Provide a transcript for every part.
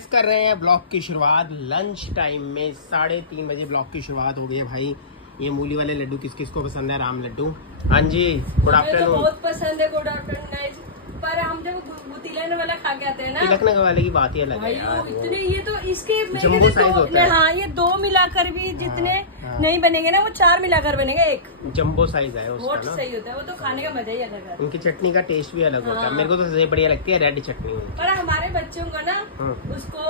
Guys कर रहे हैं ब्लॉग की शुरुआत लंच टाइम में 3:30 बजे ब्लॉग की शुरुआत हो गई है भाई। ये मूली वाले लड्डू किस किस को पसंद है? राम लड्डू। हाँ जी गुड आफ्टरनून। बहुत पसंद है। Good afternoon. पर हम जब तिलक वाला खा के आते हैं ना, तिलक वाले की बात ही अलग है यार। इतने ये तो इसके जंबो साइज होता है। हाँ ये 2 मिलाकर भी जितने नहीं बनेंगे ना वो 4 मिलाकर बनेगा एक। जंबो साइज है उसका ना। सही होता है वो तो खाने का मजा ही अलग है। उनकी चटनी का टेस्ट भी अलग होता है। मेरे को तो सबसे बढ़िया लगती है रेड चटनी। पर हमारे बच्चों को ना उसको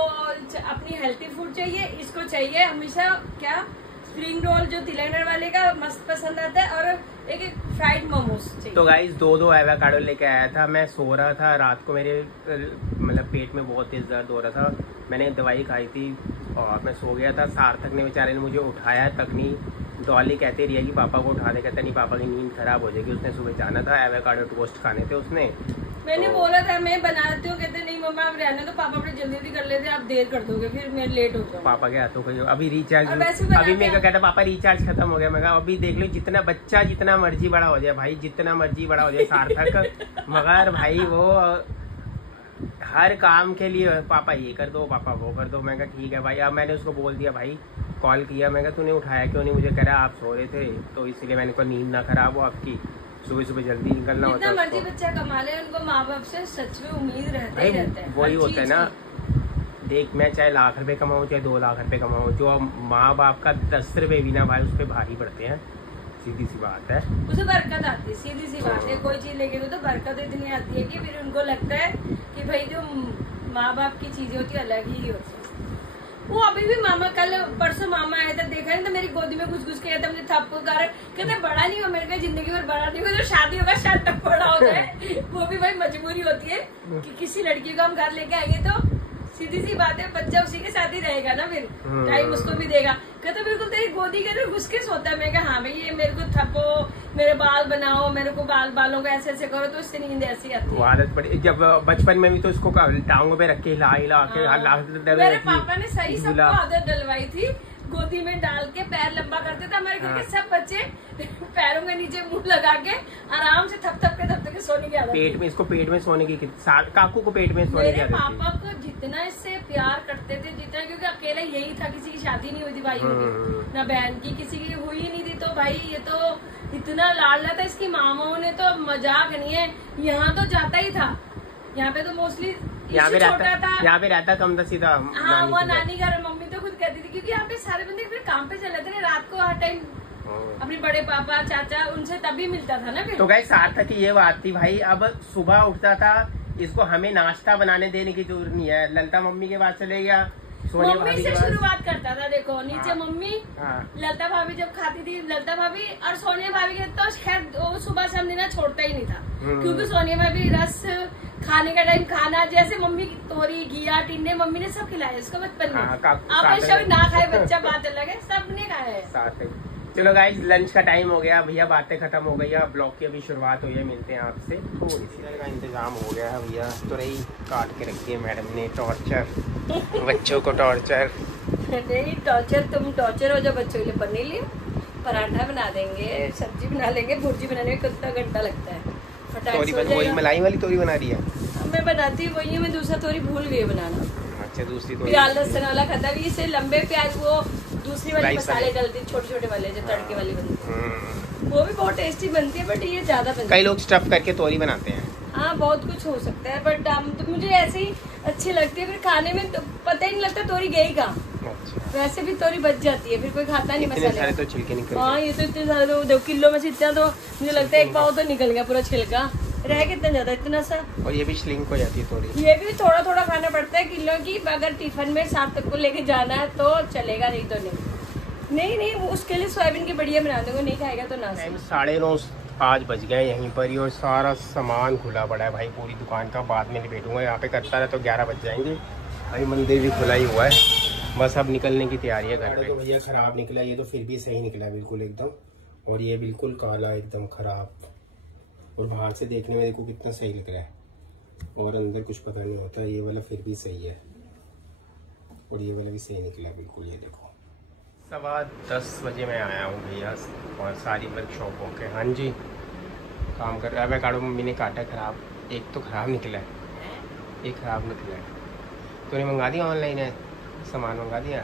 अपनी हेल्थी फूड चाहिए, इसको चाहिए हमेशा क्या स्प्रिंग रोल जो तिलक वाले का मस्त पसंद आता है, और एक फ्राइड मोमोज चाहिए। तो गाइस 2 एवोकाडो लेके आया था। मैं सो रहा था रात को, मेरे मतलब पेट में बहुत तेज दर्द हो रहा था। मैंने दवाई खाई थी और मैं सो गया था। सार्थक ने बेचारे ने मुझे उठाया तक नहीं। डॉली कहती रही है कि पापा को उठा दे, कहता नहीं पापा की नींद खराब हो जाएगी। उसने सुबह जाना था, एवोकाडो टोस्ट खाने थे उसने। मैंने बोला था मैं बनाती हूँ, कहते नहीं मम्मा आप रहने तो पापा अपनी जल्दी कर लेते, आप देर कर दोगे फिर मैं लेट हो जाऊंगा। पापा के हाथों का अभी रिचार्ज अभी मेरे को कहता पापा रिचार्ज खत्म हो गया। मैं कहा अभी देख लो जितना बच्चा जितना मर्जी बड़ा हो जाए भाई, जितना मर्जी बड़ा हो जाए सार्थक मगर भाई वो हर काम के लिए पापा ये कर दो पापा वो कर दो। मैं कहा ठीक है भाई। अब मैंने उसको बोल दिया भाई, कॉल किया, मैं कहा तूने उठाया क्यों नहीं? मुझे कह रहा आप सो रहे थे तो इसलिए मैंने कहा नींद ना खराब हो आपकी, सुबह सुबह जल्दी निकलना होता है। जितना मर्जी बच्चा कमा ले उनको माँ बाप से सच में उम्मीद रहता ही रहता है। वही होता है ना। देख मैं चाहे लाख रुपए कमाऊँ चाहे 2 लाख रुपए कमाऊँ, जो माँ बाप का 10 रुपए भी ना भाई उस पर भारी पड़ते हैं। सीधी सी बात है, उसे बरकत आती है। सीधी सी बात है, कोई चीज लेके तो बरकत इतनी आती है कि फिर उनको लगता है कि भाई जो माँ बाप की चीजें होती है अलग ही होती है। वो अभी भी मामा कल परसों मामा आया था, देखा नहीं तो मेरी गोदी में घुस के आया था, मुझे थप्पड़ कर कहते बड़ा नहीं हो। मेरे को जिंदगी भर बड़ा नहीं हो, तो शादी होगा शायद तक बड़ा हो जाए। वो भी भाई मजबूरी होती है कि किसी लड़की को हम घर लेके आएंगे तो सीधी सी बात है बच्चा उसी के साथ ही रहेगा ना, फिर टाइम उसको भी देगा। कहते बिल्कुल तेरी गोदी के अंदर घुस के सोता है। मैं कहा हाँ भाई ये मेरे को थप्पो, मेरे बाल बनाओ, मेरे को बालों को ऐसे ऐसे करो, तो इससे नींद ऐसी आती है। आदत पड़ी। जब बचपन में भी तो इसको टांगों पे रख के हिला के मेरे पापा ने सही सबको आदत डलवाई थी। गोदी में डाल के पैर लंबा करते थे। हमारे घर के सब बच्चे पैरों के नीचे मुंह लगा के आराम से थप थप के सोने की आदत। पेट में इसको पेट में सोने की काकू को पेट में सोने की आदत। मेरे पापा को जितना इससे प्यार करते थे जितना, क्योंकि अकेला यही था, किसी की शादी नहीं हुई थी भाइयों की, ना बहन की, किसी की हुई नहीं थी। तो भाई ये तो इतना लाडला था। इसकी मामाओं ने तो मजाक नहीं है, यहाँ तो जाता ही था। यहाँ पे तो मोस्टली यहाँ पे रहता कम था सीधा। हाँ वो नानी घर। मम्मी तो खुद कहती थी क्योंकि यहाँ पे सारे बंदे फिर काम पे चले थे ना, रात को हर टाइम अपने बड़े पापा चाचा उनसे तभी मिलता था ना फिर। तो गाइस सार्थक की ये बात थी भाई। अब सुबह उठता था, इसको हमें नाश्ता बनाने देने की जरूरत नहीं है। ललिता मम्मी के पास चले गया, मम्मी से शुरुआत करता था। देखो नीचे मम्मी, ललिता भाभी जब खाती थी ललिता भाभी, और सोनिया भाभी के तो खैर सुबह से हम दिन छोड़ता ही नहीं था, क्योंकि सोनिया भाभी रस खाने का टाइम खाना, जैसे मम्मी तोरी घिया टिंडे मम्मी ने सब खिलाया इसको बचपन में। आपने सब ना खाए बच्चा बात अलग है, सबने खाया है। चलो गाइस लंच का टाइम हो गया भैया, बातें खत्म हो गई है, ब्लॉग की अभी शुरुआत हुई है। मिलते हैं आपसे। थोड़ी सी का इंतजाम हो गया है भैया। तो रही काट के रखी है मैडम ने टॉर्चर, बच्चों को टॉर्चर। नहीं टॉर्चर तुम टॉर्चर हो जो बच्चों के लिए पनीर लियो, पराठा बना देंगे, सब्जी बना लेंगे, भुर्जी बनाने में कितना घंटा लगता है। वही मलाई वाली तोरी बना रही है। मैं बनाती हूँ वही, मैं दूसरा तोरी भूल गई बनाना। अच्छा दूसरी तोरी प्याज लहसुन वाला खाता है, इसे लंबे प्याज वो दूसरी वाली मसाले डलती है, छोटे छोटे वाले जो तड़के वाली बनती है, वो भी बहुत टेस्टी बनती है। बट ये ज्यादा बनती है। कई लोग स्टफ करके तोरी बनाते हैं। हाँ बहुत कुछ हो सकता है, बट तो मुझे ऐसे ही अच्छी लगती है। फिर खाने में तो पता ही नहीं लगता तोरी गई कहाँ। अच्छा। वैसे भी तोरी बच जाती है, फिर कोई खाता नहीं मसाले। तो छिलके निकल। हाँ ये तो इतने सारे 2 किलो में से इतना, तो मुझे लगता है 1 पाव तो निकल गया पूरा छिलका। रह कितना ज्यादा इतना सा। और ये भी श्रिंक हो जाती है थोड़ी। ये भी थोड़ा थोड़ा खाना पड़ता है किलो की। अगर टिफिन में सार्थक को लेके जाना है तो चलेगा, नहीं तो नहीं उसके लिए सोयाबीन की बढ़िया बना दूंगा, नहीं खाएगा तो ना। 9:30 आज बज गए यहीं पर ही, और सारा सामान खुला पड़ा है भाई पूरी दुकान का। बाद में बैठूंगा यहाँ पे करता रहा तो 11 बज जाएंगे। भाई मंदिर भी खुला ही हुआ है, बस अब निकलने की तैयारी है घर पे। तो भैया खराब निकला, ये तो फिर भी सही निकला बिल्कुल एकदम। और ये बिल्कुल काला एकदम खराब, और बाहर से देखने में देखो कितना सही लग रहा है, और अंदर कुछ पता नहीं होता। ये वाला फिर भी सही है, और ये वाला भी सही निकला बिल्कुल। ये देखो 10:15 बजे मैं आया हूँ भैया, और सारी वर्कशॉप हो के। हाँ जी काम कर रहा है। एवोकाडो मम्मी ने काटा खराब, एक तो खराब निकला है, एक खराब निकला है। तूने मंगा दिया ऑनलाइन है सामान मंगा दिया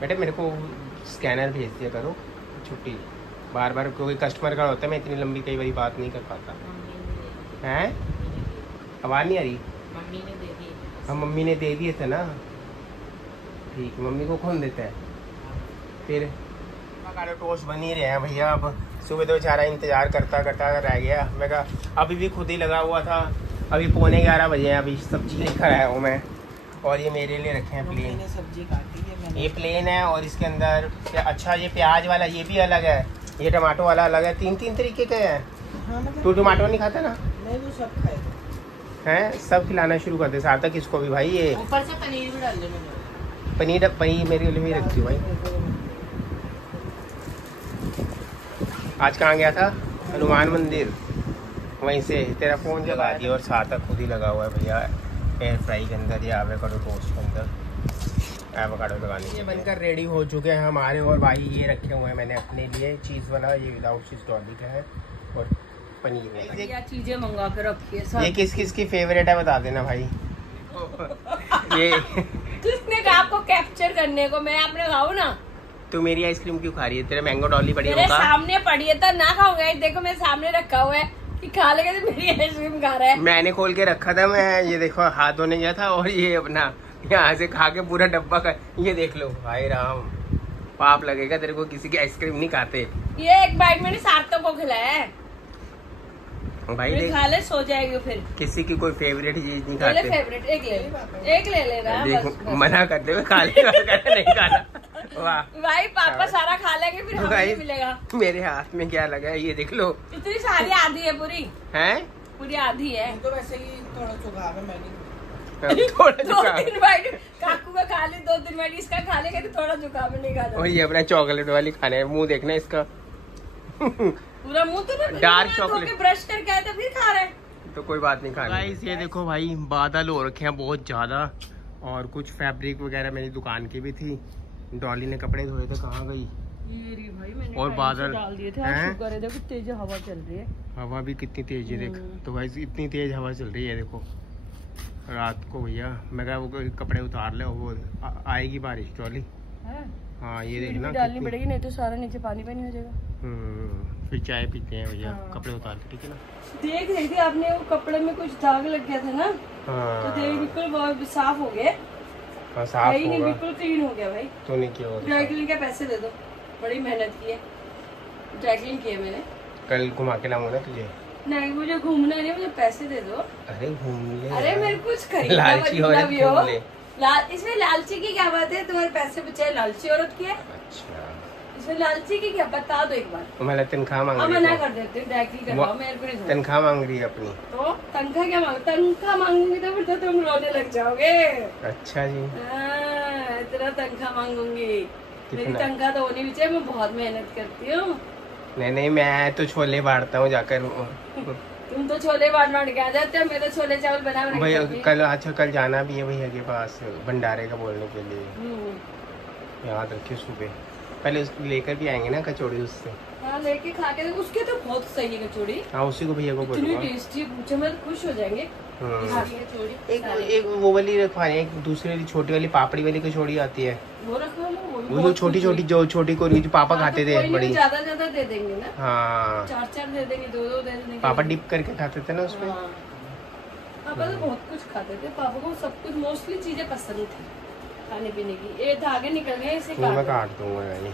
बेटे? मेरे को स्कैनर भेज दिया करो, छुट्टी बार बार कोई कस्टमर का होता है, मैं इतनी लंबी कई बार बात नहीं कर पाता। हैं आवाज़ नहीं आ रही? मम्मी ने दे दी। हाँ मम्मी ने दे दिए थे ना। ठीक, मम्मी को कौन देता है फिर? टोस्ट बन ही रहे हैं भैया। अब सुबह तो बेचारा इंतजार करता करता रह गया। मैं कहा अभी भी खुद ही लगा हुआ था। अभी 11:15 बजे हैं, अभी सब्जी लेकर आया हूँ मैं। और ये मेरे लिए रखे हैं प्लेन, सब्जी काटी है मैंने। ये प्लेन है और इसके अंदर अच्छा ये प्याज वाला ये भी अलग है, ये टमाटो वाला अलग है। 3 तरीके के हैं। हाँ, मतलब तू टमाटो नहीं खाता ना? नहीं, वो सब खाएगा। हैं सब खिलाना शुरू कर दे सार्थक इसको भी भाई। ये ऊपर से पनीर भी डाल दे मैंने। पनीर मेरे लिए भी रखती हूँ भाई। आज कहाँ गया था? हनुमान मंदिर। वहीं से तेरा फ़ोन लगा दिया और सार्थक खुद ही लगा हुआ है भैया एयर फ्राई के अंदर या एवोकाडो टोस्ट के अंदर एवोकाडो लगाने के लिए। बनकर रेडी हो चुके हैं हमारे। और भाई ये रखे हुए हैं मैंने अपने लिए चीज़ वाला, ये विदाउट चीज़ डॉली का है और पनीर वाला। क्या चीजें मंगा के रखी है सब। ये किस किस की फेवरेट है बता देना भाई। ये किसने कहा आपको कैप्चर करने को? मैं आपने खाऊं ना। तू मेरी आइसक्रीम क्यों खा रही है? तेरे मैंगो डॉली पड़ी है मेरे वो खा। सामने पड़ी है तो ना खाऊंगा। देखो मेरे सामने रखा हुआ है कि खा लेगा तो मेरी आइसक्रीम खा रहा है। मैंने खोल के रखा था, मैं ये देखो हाथ धोने गया था और ये अपना यहाँ से खा के पूरा डब्बा का ये देख लो। भाई राम पाप लगेगा तेरे को, किसी की आइसक्रीम नहीं खाते। ये एक बाइट मैंने सार्थक को खिलाया है भाई देख खा ले सो जाएगी फिर। किसी की कोई फेवरेट चीज नहीं ले ले खाते। फेवरेट एक ले लेना देखो बस, बस। मना करते हुए खा लेगा नहीं खाना। वाह भाई पापा सारा खा लेंगे फिर हमें भाई, नहीं मिलेगा। मेरे हाथ में क्या लगा है ये देख लो। इतनी सारी आधी है पूरी हैं पूरी आधी है। तो वैसे ही थोड़ा चुका है मैंने। थोड़ा दो जुकाम तीन बाइट काकू का खा ले, 2-3 बाइट इसका खा लेगा तो थोड़ा जुकाम नहीं खा और ये अपना चॉकलेट वाली खाने है, मुंह देखना इसका। पूरा मुंह तो डार्क चॉकलेट ब्रश करके आया तो फिर खा रहा है। तो कोई बात नहीं खानी। गाइस ये देखो भाई बादल हो रखे हैं बहुत ज्यादा और कुछ फैब्रिक वगैरह मेरी दुकान की भी थी। डॉली ने कपड़े धोए थे, कहाँ गई? ये रही भाई मैंने और टाइम से बादल डाल दिए थे। हैं? आज शुक्र है देखो तेज हवा चल रही है। हवा भी कितनी तेज है देख। तो भाई इतनी तेज हवा चल रही है देखो रात को भैया। मैं कहा वो कपड़े उतार ले, वो आएगी बारिश डॉली। हैं? हाँ ये फिर देखना भी डालनी कितनी- पड़ेगी नहीं तो सारा नीचे पानी पानी हो जाएगा। फिर चाय पीते हैं भैया हाँ। कपड़े उतार के, ठीक है ना? देख रही थी आपने वो कपड़े में कुछ दाग लग गया था ना, तो हाँ देख बिल्कुल बहुत साफ हो गए। हाँ साफ नहीं होगा। बिल्कुल क्लीन हो गया भाई। तूने क्यों ड्राई क्लीन के पैसे दे दो, बड़ी मेहनत की है ड्राई क्लीन किए मैंने। कल घुमा के लाऊंगा ना तुझे। नहीं मुझे घूमना नहीं, मुझे पैसे दे दो। अरे घूम ले अरे यार। मेरे कुछ खरीदना लालची वरीदना औरत भी हो। घूम ले। इसमें लालची की क्या बात है? तुम्हारे पैसे बचाए लालची औरत की है। अच्छा इसमें लालची की क्या, बता दो एक बार। तो मैं तनख्वाह मांग अब रही मना है कर देते हैं ड्राई क्लीन करवाओ, मेरे को नहीं समझ। तनख्वाह मांग रही है अपनी। तो तनख्वाह क्या मांग, तनख्वाह मांगूंगी तो फिर तो तुम रोने लग जाओगे। अच्छा जी हाँ, इतना तनख्वाह मांगूंगी। मेरी कितना? तनख्वाह तो होनी भी चाहिए, मैं बहुत मेहनत करती हूँ। नहीं मैं तो छोले बांटता हूँ जाकर। तुम तो छोले बांट के आ जाते हो, मैं तो छोले चावल बना बना के भैया खाती हूँ। कल अच्छा कल जाना भी है भैया के पास भंडारे का बोलने के लिए। याद रखिए सुबह पहले लेकर भी आएंगे ना कचौड़ी उससे। हाँ लेके खा के देखो, उसके तो बहुत सही है कचौड़ी, हाँ उसी को भैया को इतनी बोलूँगा। टेस्टी है, पूछो मत, खुश हो जाएंगे खा के कचौड़ी। एक वो वाली रखवानी है, एक दूसरी वाली छोटी वाली पापड़ी वाली कचौड़ी आती है। वो रखवा लो, वो भी वो जो बहुत छोटी कुछ छोटी हुई। जो छोटी को जो पापा हाँ, खाते तो थे कोई नहीं, बड़ी। ज्यादा ज्यादा दे देंगे ना, हाँ 4-4 दे देंगे, 2-2 दे देंगे। पापा डिप करके खाते थे ना उसमें। हाँ। पापा तो बहुत कुछ खाते थे, पापा को सब कुछ मोस्टली चीजें पसंद थी खाने पीने की। ये धागे निकल गए, इसे वो मैं काट काट दूंगा भाई।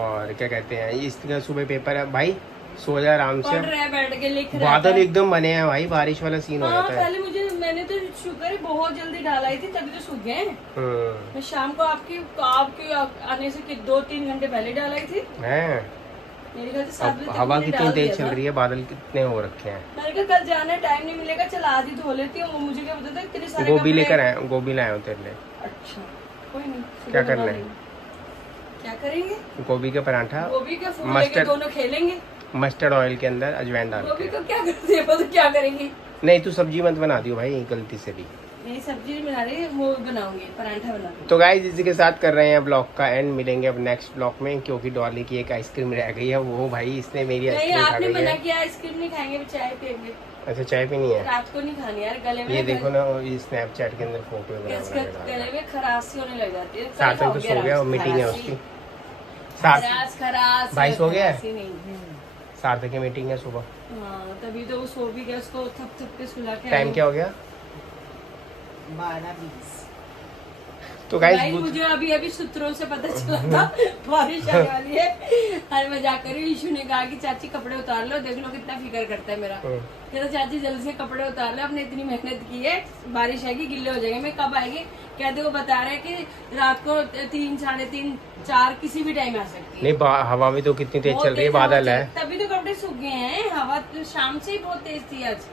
और क्या कहते हैं इसका सुबह पेपर है भाई, सो जा आराम से। पढ़ रहा है, बैठ के लिख रहा बादल है। एकदम बने हैं भाई, बारिश वाला सीन हो हाँ जाता है। पहले मैंने तो शुक्र बहुत जल्दी डालाई थी तभी तो सूख गए। मैं शाम को आपके आने से 2-3 घंटे पहले डालाई थी। हैं मेरे घर से 7 बजे अब तक हवा मैंने कितनी डाल तेज दिया चल था। रही है, बादल कितने हो रखे हैं। मैंने कहा कल जाना टाइम नहीं मिलेगा, चल आज ही धो लेती हूँ। मुझे क्या पता था इतने सारे गोभी कपड़े- लेकर आए, गोभी लाए हो तेरे लिए। अच्छा कोई नहीं, सुबह क्या बना करना है? लेंगे। क्या करेंगे? गोभी का पराठा गोभी का फूल लेके मस्टर्ड- दोनों खेलेंगे। मस्टर्ड ऑयल के अंदर अजवाइन डाल गोभी के। को क्या करते हैं, वो तो क्या करेंगे? नहीं तू सब्जी मत बना दियो भाई गलती से भी। नहीं सब्जी नहीं बना रही, वो बनाऊंगी, पराठा बनाऊंगी। तो गाइस इसी के साथ कर रहे हैं ब्लॉग का एंड। मिलेंगे अब नेक्स्ट ब्लॉग में, क्योंकि डॉली की एक आइसक्रीम रह गई है, वो भाई इसने मेरी नहीं आइसक्रीम खा आपने गई मना है। किया आइसक्रीम नहीं खाएंगे, चाय पियेंगे। अच्छा चाय पीनी है। रात को नहीं खानी यार, गले में ये देखो ना, ये स्नैपचैट के अंदर फोटो गले में खराश होने लग जाती है। सार्थक तो सो गया और मीटिंग है उसकी। खराश भाई सो गया है? खराशी नहीं। सार्थक की मीटिंग है सुबह। हाँ तभी तो वो सो भी गया, उसको थप थप के सुला के टाइम क्या हो गया? 12:20। तो भाई गाइस मुझे अभी अभी सूत्रों से पता चला था बारिश आने वाली है। हर मजाक कर रही, ईशु ने कहा कि चाची कपड़े उतार लो, देख लो कितना फिक्र करता है मेरा। कहता चाची जल्दी से कपड़े उतार लो, आपने इतनी मेहनत की है, बारिश आएगी गिल्ले हो जाएंगे। मैं कब आएगी? कहते वो बता रहे कि रात को 3, 3:30, 4 किसी भी टाइम आ सकती है। नहीं, हवा भी तो कितनी तेज चल रही है, बादल है। तभी तो कपड़े सूख गए हैं, हवा तो शाम से ही बहुत तेज थी आज।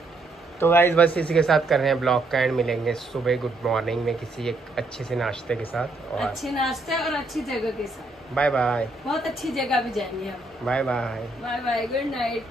तो गाइस बस इसी के साथ कर रहे हैं ब्लॉग का एंड। मिलेंगे सुबह गुड मॉर्निंग में किसी एक अच्छे से नाश्ते के साथ और अच्छे नाश्ते और अच्छी जगह के साथ। Bye bye. बहुत अच्छी जगह भी जाएंगे हम। Bye bye. Bye bye, good night.